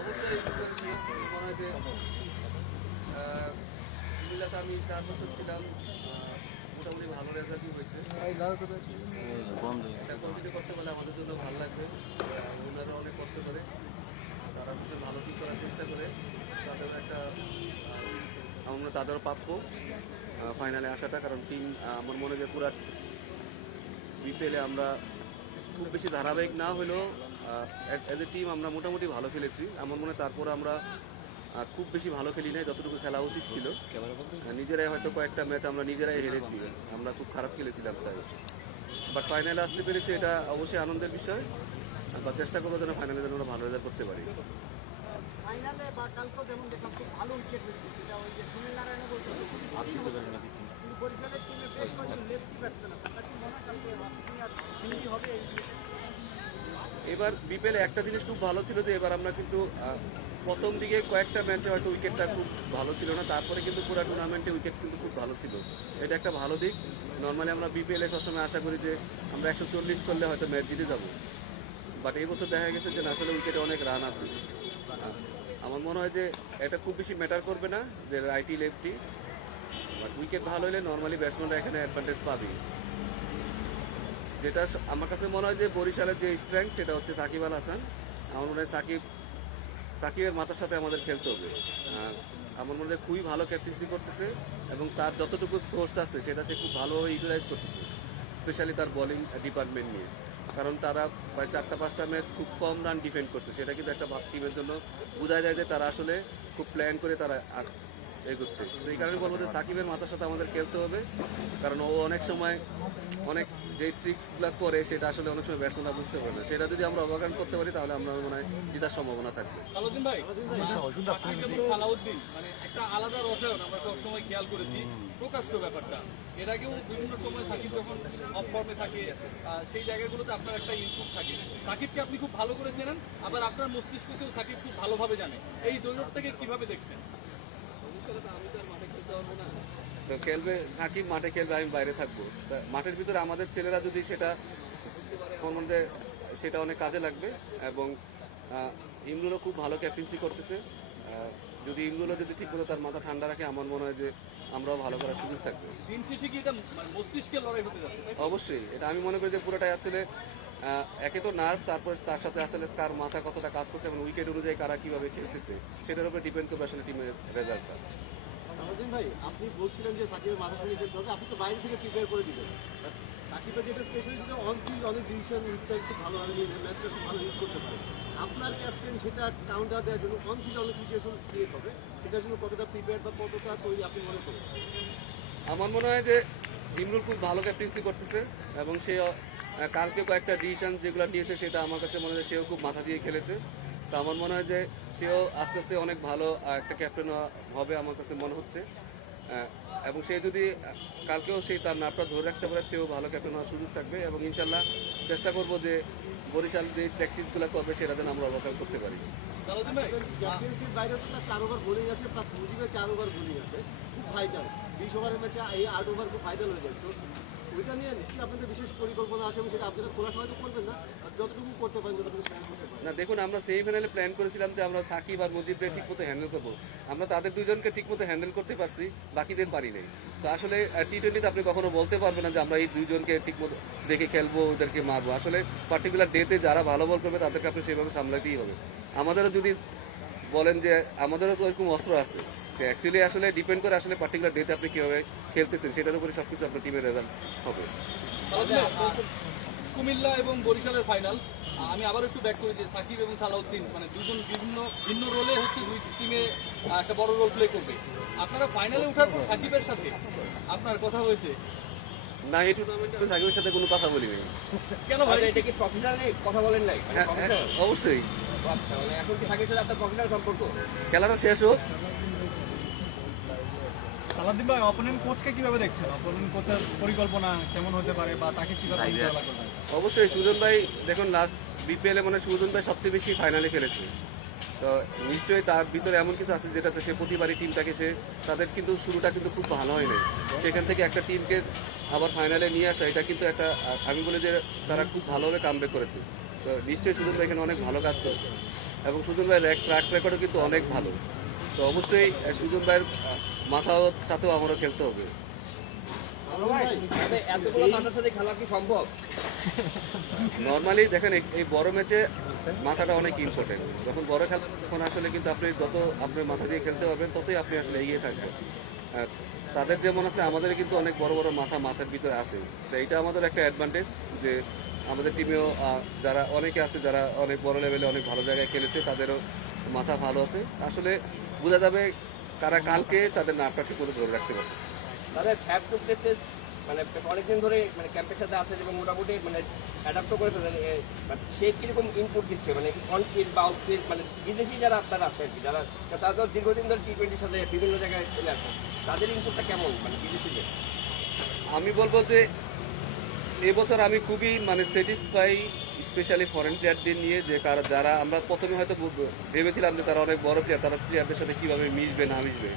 অবশ্যই ইন্সপিরেশন মনে হয় যে কুমিল্লাতে আমি 4 বছর ছিলাম, মোটামুটি ভালো রেজাল্টই হয়েছে। এটা কন্টিনিউ করতে পারলে আমাদের জন্য ভালো লাগবে। ওনারা অনেক কষ্ট করে, তারা সবসময় ভালো টিম করার চেষ্টা করে, তাদেরও একটা আমরা তাদেরও প্রাপ্য ফাইনালে আসাটা। কারণ টিম আমার মনে হয় যে পুরা বিপিএলে আমরা খুব বেশি ধারাবাহিক না হলেও অ্যাজ এ টিম আমরা মোটামুটি ভালো খেলেছি আমার মনে হয়। তারপর আমরা খুব বেশি ভালো খেলি নাই, যতটুকু খেলা উচিত ছিল। নিজেরাই হয়তো কয়েকটা ম্যাচ আমরা নিজেরাই হেরেছি, আমরা খুব খারাপ খেলেছিলাম তাই। বাট ফাইনালে আসতে পেরেছি, এটা অবশ্যই আনন্দের বিষয়। বা চেষ্টা করবো যেন ফাইনালে যেন আমরা ভালো রেজাল্ট করতে পারি। ফাইনালে বা কালকেও যেমন দেখলাম খুব ভালো উইকেট হয়েছে, যেটা ওই যে সুনীল নারায়ণ বলছে কিন্তু বরিশালের টিমে বেশ কয়েকজন লেফটি ব্যাটসম্যান আছে, তার কি মনে হয় কালকে হিন্দি হবে এই এবার বিপিএলে একটা জিনিস খুব ভালো ছিল যে এবার আমরা কিন্তু প্রথম দিকে কয়েকটা ম্যাচে হয়তো উইকেটটা খুব ভালো ছিল না, তারপরে কিন্তু পুরো টুর্নামেন্টে উইকেট কিন্তু খুব ভালো ছিল। এটা একটা ভালো দিক। নর্মালি আমরা বিপিএলে সবসময় আশা করি যে আমরা 140 করলে হয়তো ম্যাচ জিতে যাব, বাট এই বছর দেখা গেছে যে আসলে উইকেটে অনেক রান আছে। আমার মনে হয় যে এটা খুব বেশি ম্যাটার করবে না যে রাইটি লেফটি, বাট উইকেট ভালো হলে নর্মালি ব্যাটসম্যানরা এখানে অ্যাডভান্টেজ পাবে। যেটা আমার কাছে মনে হয় যে বরিশালের যে স্ট্রেংথ সেটা হচ্ছে সাকিব আল হাসান। আমার মনে হয় সাকিবের মাথার সাথে আমাদের খেলতে হবে। আমার মনে হয় খুবই ভালো ক্যাপ্টেন্সি করতেছে এবং তার যতটুকু সোর্স আছে সেটা সে খুব ভালোভাবে ইউটিলাইজ করতেছে, স্পেশালি তার বোলিং ডিপার্টমেন্ট নিয়ে। কারণ তারা প্রায় 4টা-5টা ম্যাচ খুব কম রান ডিফেন্ড করছে, সেটা কিন্তু একটা টিমের জন্য বোঝা যায় যে তারা আসলে খুব প্ল্যান করে তারা এগোচ্ছে। তো এই কারণে বলবো যে সাকিবের মাথার সাথে আমাদের খেলতে হবে, কারণ ও অনেক সময় অনেক যে ট্রিক্সগুলো করে সেটা আসলে অনেক সময় ব্যাটসম্যানরা বুঝতে পারে না। সেটা যদি আমরা অবগাহন করতে পারি তাহলে আমরা মনে হয় জেতার সম্ভাবনা থাকবে। সালাউদ্দিন ভাই, সাকিব এবং সালাউদ্দিন মানে একটা আলাদা রসায়ন আমরা সবসময় খেয়াল করেছি, প্রকাশ্য ব্যাপারটা। এর আগেও বিভিন্ন সময় সাকিব যখন অফ ফর্মে থাকে সেই জায়গাগুলোতে আপনার একটা ইনপুট থাকে। সাকিবকে আপনি খুব ভালো করে চেনেন, আবার আপনার মস্তিষ্ককেও সাকিব খুব ভালোভাবে জানে। এই দ্বৈরথটাকে কিভাবে দেখছেন? আমি তো আর মাঠে খেলতে পারবো না, তো খেলবে সাকিব, মাঠে খেলবে, আমি বাইরে থাকবো। মাঠের ভিতরে আমাদের ছেলেরা যদি সেটা আমার মধ্যে সেটা অনেক কাজে লাগবে। এবং ইমরুলও খুব ভালো ক্যাপ্টেন্সি করতেছে। যদি ইমরুলও যদি ঠিকমতো তার মাথা ঠান্ডা রাখে আমার মনে হয় যে আমরাও ভালো করার সুযোগ থাকবে। দিন শেষে কি এটা মস্তিষ্কের লড়াই হতে যাচ্ছে? অবশ্যই এটা আমি মনে করি যে পুরোটাই আসলে একে তো নার্ভ, তারপর তার সাথে আসলে কার মাথা কতটা কাজ করছে এবং উইকেট অনুযায়ী কারা কিভাবে খেলতেছে সেটার উপরে ডিপেন্ড করবে আসলে টিমের রেজাল্টটা। সালাউদ্দিন ভাই, আপনি বলছিলেন যে সাকিবের মাথা থেকে খেলতে হবে, আপনি তো বাইরে থেকে প্রিপেয়ার করে দিলেন। সাকিবের যেটা স্পেশালি যেটা অন ফিল্ড অনেক ডিসিশন ইনস্ট্যান্ট খুব ভালোভাবে নিয়ে ম্যাচটা খুব ভালো লিড করতে পারে। আপনার ক্যাপ্টেন সেটা কাউন্টার দেওয়ার জন্য অন ফিল্ড অনেক সিচুয়েশন ক্রিয়েট হবে, সেটার জন্য কতটা প্রিপেয়ার বা কতটা তৈরি আপনি মনে করেন? আমার মনে হয় যে ইমরুল খুব ভালো ক্যাপ্টেন্সি করতেছে এবং সে কালকে কয়েকটা ডিসিশন যেগুলো নিয়েছে সেটা আমার কাছে মনে হয় সেও খুব মাথা দিয়ে খেলেছে। তো আমার মনে হয় যে সেও আস্তে আস্তে অনেক ভালো একটা ক্যাপ্টেন হবে আমার কাছে মনে হচ্ছে। এবং সে যদি কালকেও সেই তার নামটা ধরে রাখতে পারে সেও ভালো ক্যাপ্টেন হওয়ার সুযোগ থাকবে। এবং ইনশাল্লাহ চেষ্টা করবো যে বরিশাল যে প্র্যাকটিসগুলো করবে সেটা যেন আমরা ওভারকাম করতে পারি। ক্যাপ্টেন্সির বাইরে তো 4 ওভার বোলিং আছে, প্লাস মুজিবের 4 ওভার বোলিং আছে, খুব ভাইটাল। 20 ওভারের ম্যাচে এই 8 ওভার খুব ভাইটাল হয়ে যায়। তো ওইটা নিয়ে নিশ্চয়ই আপনাদের বিশেষ পরিকল্পনা আছে এবং সেটা আপনাদের খোলা সময় তো করবেন না, যতটুকু করতে পারেন, যতটুকু প্ল্যান করতে পারেন। না দেখুন, আমরা সেমিফাইনালে প্ল্যান করেছিলাম যে আমরা সাকিব আর মুজিবকে ঠিকমতো হ্যান্ডেল করবো। আমরা তাদের দুজনকে ঠিকমতো হ্যান্ডেল করতে পারছি, বাকিদের পারি নাই। তো আসলে টি-20তে আপনি কখনো বলতে পারবেন না যে আমরা এই দুজনকে ঠিকমতো দেখে খেলবো, ওদেরকে মারবো। আসলে পার্টিকুলার ডেতে যারা ভালো বল করবে তাদেরকে আপনি সেভাবে সামলাতেই হবে। আমাদেরও যদি বলেন যে আমাদেরও তো ওইরকম অস্ত্র আছে, তো অ্যাকচুয়ালি আসলে ডিপেন্ড করে আসলে পার্টিকুলার ডেতে আপনি কীভাবে খেলতেছেন সেটার উপরে সব কিছু আপনার টিমের রেজাল্ট হবে। কুমিল্লা এবং বরিশালের ফাইনাল, আমি আবার একটু ব্যাক করি যে সাকিব এবং সালাউদ্দিন মানে দুজন ভিন্ন রোলে হচ্ছে দুই টিমে একটা বড় রোল প্লে করবে। আপনারা ফাইনালে ওঠার পর সাকিবের সাথে আপনার কথা হয়েছে? না, এই টুর্নামেন্টে সাকিবের সাথে কোনো কথা বলিনি। কেন ভাই? এটা কি প্রফেশনালি কথা বলেন নাই? অবশ্যই এখন কি সাকিবের সাথে আপনার প্রফেশনাল সম্পর্ক? খেলাটা শেষ হোক। সালাউদ্দিন ভাই, অপোনেন্ট কোচকে কিভাবে দেখছেন? অপোনেন্ট কোচের পরিকল্পনা কেমন হতে পারে বা তাকে কিভাবে মোকাবেলা করবেন? অবশ্যই সুজন ভাই, দেখুন লাস্ট বিপিএলে মানে সুজন ভাই সবচেয়ে বেশি ফাইনালে খেলেছে। তো নিশ্চয়ই তার ভিতরে এমন কিছু আছে যেটাতে সে প্রতিবারই টিমটাকে তাদের কিন্তু শুরুটা কিন্তু খুব ভালো হয় নাই। সেখান থেকে একটা টিমকে আবার ফাইনালে নিয়ে আসা, এটা কিন্তু একটা আমি বলি যে তারা খুব ভালোভাবে কামব্যাক করেছে। তো নিশ্চয়ই সুজন ভাই এখানে অনেক ভালো কাজ করেছে এবং সুজন ভাইয়ের ট্র্যাক রেকর্ডও কিন্তু অনেক ভালো। তো অবশ্যই সুজন ভাইয়ের মাথার সাথেও আমারও খেলতে হবে। ভাই এতগুলো মাথার সাথে খেলা কি সম্ভব? নর্মালি দেখেন এই বড় ম্যাচে মাথাটা অনেক ইম্পর্টেন্ট। যখন বড় খেলা তখন আসলে কিন্তু আপনি যত আপনার মাথা দিয়ে খেলতে পারবেন ততই আপনি আসলে এগিয়ে থাকবেন। আর তাদের যেমন আছে আমাদের কিন্তু অনেক বড় বড় মাথার ভিতরে আছে। তো এইটা আমাদের একটা অ্যাডভান্টেজ যে আমাদের টিমেও যারা অনেকে আছে যারা অনেক বড় লেভেলে অনেক ভালো জায়গায় খেলেছে, তাদেরও মাথা ভালো আছে। আসলে বোঝা যাবে কারা কালকে তাদের নামটা ঠিক করে ধরে রাখতে পারছে। তাদের ফ্যাপ করতেছে মানে অনেকদিন ধরে মানে ক্যাম্পের সাথে আছে এবং মোটামুটি মানে অ্যাডাপ্ট করে ফেলেন। সে কিরকম ইনপুট দিচ্ছে মানে অন ফিল্ড বা আউট ফিল্ড, মানে বিদেশি যারা আপনারা আছে আর কি, যারা তারা তো দীর্ঘদিন ধরে টি-20 সাথে বিভিন্ন জায়গায় চলে আসে, তাদের ইনপুটটা কেমন মানে বিদেশিদের? আমি বলবো যে এবছর আমি খুবই মানে স্যাটিসফাই, স্পেশালি ফরেন প্লেয়ারদের নিয়ে, যে যারা আমরা প্রথমে হয়তো ভেবেছিলাম যে তারা অনেক বড় প্লেয়ার, তারা প্লেয়ারদের সাথে কীভাবে মিশবে না মিশবে,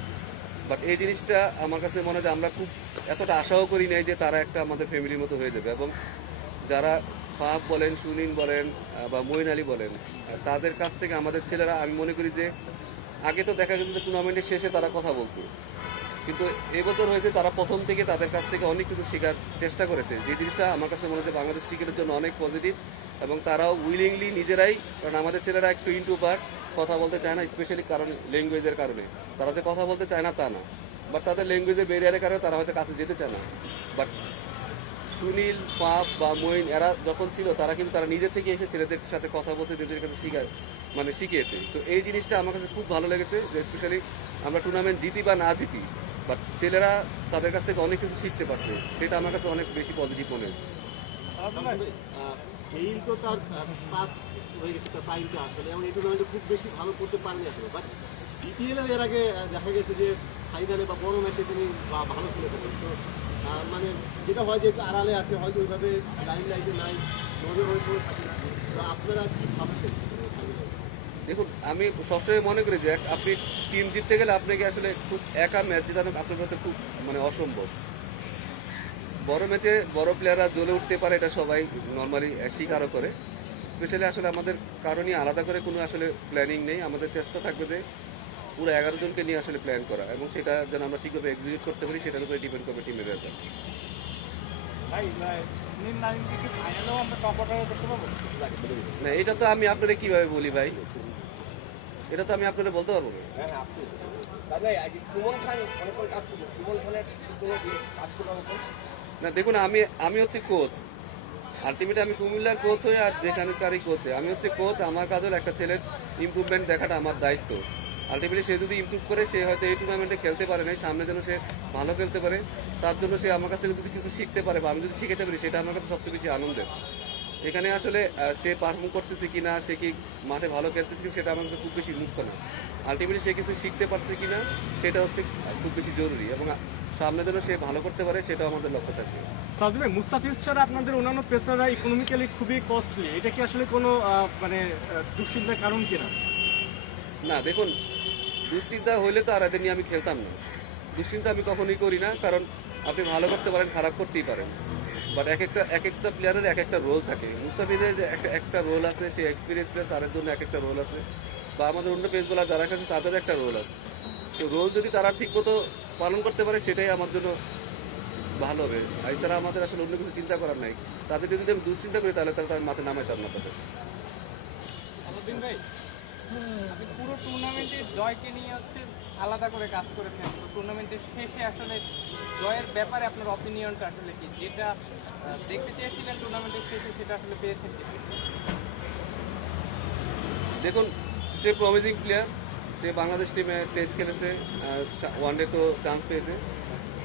বাট এই জিনিসটা আমার কাছে মনে হয় যে আমরা খুব এতটা আশাও করি নাই যে তারা একটা আমাদের ফ্যামিলির মতো হয়ে যাবে। এবং যারা ফাফ বলেন, সুনীল বলেন বা মঈন আলী বলেন, তাদের কাছ থেকে আমাদের ছেলেরা, আমি মনে করি যে আগে তো দেখা গেছে যে টুর্নামেন্টের শেষে তারা কথা বলতো, কিন্তু এবছর হয়েছে তারা প্রথম থেকে তাদের কাছ থেকে অনেক কিছু শেখার চেষ্টা করেছে, যে জিনিসটা আমার কাছে মনে হচ্ছে বাংলাদেশ ক্রিকেটের জন্য অনেক পজিটিভ। এবং তারাও উইলিংলি নিজেরাই, কারণ আমাদের ছেলেরা একটু ইন্ট্রোভার্ট, কথা বলতে চায় না, স্পেশালি কারণ ল্যাঙ্গুয়েজের কারণে। তারা যে কথা বলতে চায় না তা না, বাট তাদের ল্যাঙ্গুয়েজের ব্যারিয়ারের কারণে তারা হয়তো কাছে যেতে চায় না। বাট সুনীল, ফাফ বা মঈন এরা যখন ছিল তারা কিন্তু তারা নিজের থেকে এসে ছেলেদের সাথে কথা বলছে, ছেলেদের কাছে শিখিয়েছে। তো এই জিনিসটা আমার কাছে খুব ভালো লেগেছে, যে স্পেশালি আমরা টুর্নামেন্ট জিতি বা না জিতি, বাট ছেলেরা তাদের কাছ থেকে অনেক কিছু শিখতে পারছে, সেটা আমার কাছে অনেক বেশি পজিটিভ মনে হয়েছে। গেইল তো তার ফার্স্ট হয়ে গেছে, তার টাইমটা আসলে এবং এই টুর্নামেন্টে খুব বেশি ভালো করতে পারেনি আসলে। বাট বিপিএল এর আগে দেখা গেছে যে ফাইনালে বা বড় ম্যাচে তিনি ভালো খেলে থাকেন। তো মানে যেটা হয় যে একটু আড়ালে আছে, হয়তো ওইভাবে লাইন লাইটে নাই, নজর হয়ে পড়ে থাকে না। তো আপনারা কি ভাবছেন? দেখুন, আমি সবসময় মনে করি যে আপনি টিম জিততে গেলে আপনাকে আসলে খুব একা ম্যাচ জেতানো আপনার কাছে খুব মানে অসম্ভব। বড় ম্যাচে বড় প্লেয়াররা জ্বলে উঠতে পারে, এটা সবাই নর্মালি স্বীকারও করে। স্পেশালি আসলে আমাদের কারণই আলাদা করে কোনো আসলে প্ল্যানিং নেই। আমাদের চেষ্টা থাকবে যে পুরো 11 জনকে নিয়ে আসলে প্ল্যান করা, এবং সেটা যেন আমরা ঠিকভাবে এক্সিকিউট করতে পারি, সেটার উপরে ডিপেন্ড করবে টিমের ব্যাপার। ফাইনালেও আমরা টপ অর্ডারে দেখতে পাবো? না, এটা তো আমি আপনারা কিভাবে বলি ভাই, এটা তো আমি আপনারা বলতে পারবো না। হ্যাঁ আপনি তাহলে সুমন খান অনেক কাজ করবে, সুমন খানের কাজ করবে। না দেখুন, আমি হচ্ছে কোচ, আলটিমেটলি আমি কুমিল্লার কোচ হয়ে আর যেখানকারই কোচ হয়ে আমি হচ্ছে কোচ। আমার কাজ হলো একটা ছেলের ইমপ্রুভমেন্ট দেখাটা আমার দায়িত্ব। আলটিমেটলি সে যদি ইমপ্রুভ করে, সে হয়তো এই টুর্নামেন্টে খেলতে পারে নাই, সামনে যেন সে ভালো খেলতে পারে, তার জন্য সে আমার কাছ থেকে যদি কিছু শিখতে পারে বা আমি যদি শিখাতে পারি, সেটা আমার কাছে সবচেয়ে বেশি আনন্দের। এখানে আসলে সে পারফর্ম করতেছে কিনা, সে কি মাঠে ভালো খেলতেছে কিনা, সেটা আমার কাছে খুব বেশি মুখ্য না। আলটিমেটলি সে কিছু শিখতে পারছে কিনা, সেটা হচ্ছে খুব বেশি জরুরি, এবং সামনে যেন সে ভালো করতে পারে, সেটাও আমাদের লক্ষ্য থাকবে। সাজু ভাই, মুস্তাফিজ ছাড়া আপনাদের অন্যান্য পেসাররা ইকোনমিক্যালি খুবই কস্টলি, এটা কি আসলে কোনো মানে দুশ্চিন্তার কারণ কিনা? না দেখুন, দুশ্চিন্তা হইলে তো আর এদের নিয়ে আমি খেলতাম না। দুশ্চিন্তা আমি কখনোই করি না, কারণ আপনি ভালো করতে পারেন, খারাপ করতেই পারেন, বাট এক একটা প্লেয়ারের এক একটা রোল থাকে। মুস্তাফিজের একটা রোল আছে, সে এক্সপিরিয়েন্স প্লেয়ার, তাদের জন্য এক একটা রোল আছে, বা আমাদের অন্য পেস বোলার যারা কাছে তাদেরও একটা রোল আছে। তো রোল যদি তারা ঠিকমতো পালন করতে পারে, সেটাই আমার জন্য ভালো হবে। এছাড়া আমাদের আসলে অন্য কিছু চিন্তা করার নাই। তাদেরকে যদি আমি দুশ্চিন্তা করি, তাহলে তার মাথায় নামাইতাম না তাদের। আলাউদ্দিন ভাই, আপনি পুরো টুর্নামেন্টের জয়কে নিয়ে হচ্ছে আলাদা করে কাজ করেছেন, তো টুর্নামেন্টের শেষে আসলে জয়ের ব্যাপারে আপনার অপিনিয়নটা আসলে কি, যেটা দেখতে চেয়েছিলেন টুর্নামেন্টের শেষে সেটা আসলে পেয়েছেন কি? দেখুন, সে প্রমিজিং প্লেয়ার, সে বাংলাদেশ টিমে টেস্ট খেলেছে, ওয়ানডে তো চান্স পেয়েছে,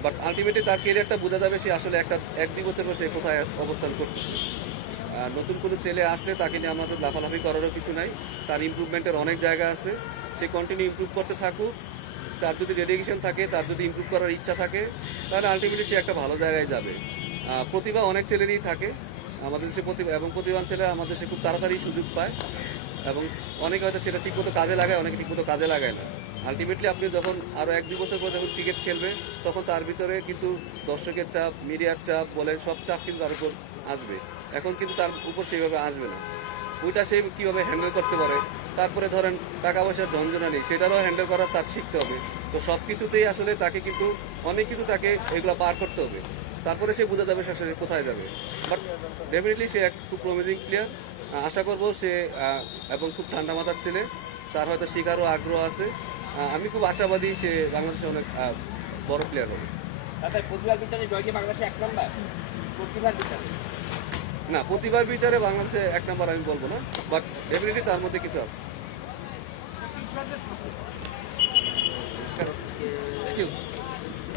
বাট আলটিমেটলি তার কেরিয়ারটা বোঝা যাবে সে আসলে 1-2 বছর পর সে কোথায় অবস্থান করতেছে। নতুন কোনো ছেলে আসলে তাকে নিয়ে আমাদের লাফালাফি করারও কিছু নাই। তার ইমপ্রুভমেন্টের অনেক জায়গা আছে, সে কন্টিনিউ ইমপ্রুভ করতে থাকুক। তার যদি ডেডিকেশন থাকে, তার যদি ইমপ্রুভ করার ইচ্ছা থাকে, তাহলে আলটিমেটলি সে একটা ভালো জায়গায় যাবে। প্রতিভা অনেক ছেলেরই থাকে আমাদের দেশে, প্রতিভা এবং প্রতিভাবান ছেলে আমাদের দেশে খুব তাড়াতাড়ি সুযোগ পায়। এবং অনেকে হয়তো সেটা ঠিকমতো কাজে লাগায়, অনেকে ঠিকমতো কাজে লাগায় না। আলটিমেটলি আপনি যখন আরও 1-2 বছর পর যখন ক্রিকেট খেলবে, তখন তার ভিতরে কিন্তু দর্শকের চাপ, মিডিয়ার চাপ বলে সব চাপ কিন্তু তার উপর আসবে। এখন কিন্তু তার উপর সেইভাবে আসবে না। ওইটা সে কীভাবে হ্যান্ডেল করতে পারে, তারপরে ধরেন টাকা পয়সার ঝঞ্ঝনানি, সেটারও হ্যান্ডেল করার তার শিখতে হবে। তো সব কিছুতেই আসলে তাকে কিন্তু অনেক কিছু তাকে এগুলো পার করতে হবে, তারপরে সে বোঝা যাবে সে আসলে কোথায় যাবে। বাট ডেফিনেটলি সে এক খুব প্রমিজিং প্লেয়ার। আশা করব সে এবং খুব ঠান্ডা মাথার ছেলে, তার হয়তো শিকারও আগ্রহ আছে। আমি খুব আশাবাদী সে বাংলাদেশে অনেক বড় প্লেয়ার হবে। তাতে প্রতিভার ভিতরে জয় কি বাংলাদেশে 1 নাম্বার? প্রতিভার ভিতরে না, প্রতিভার ভিতরে বাংলাদেশে 1 নাম্বার আমি বলবো না, বাট ডেফিনেটলি তার মধ্যে কিছু আছে। Thank you.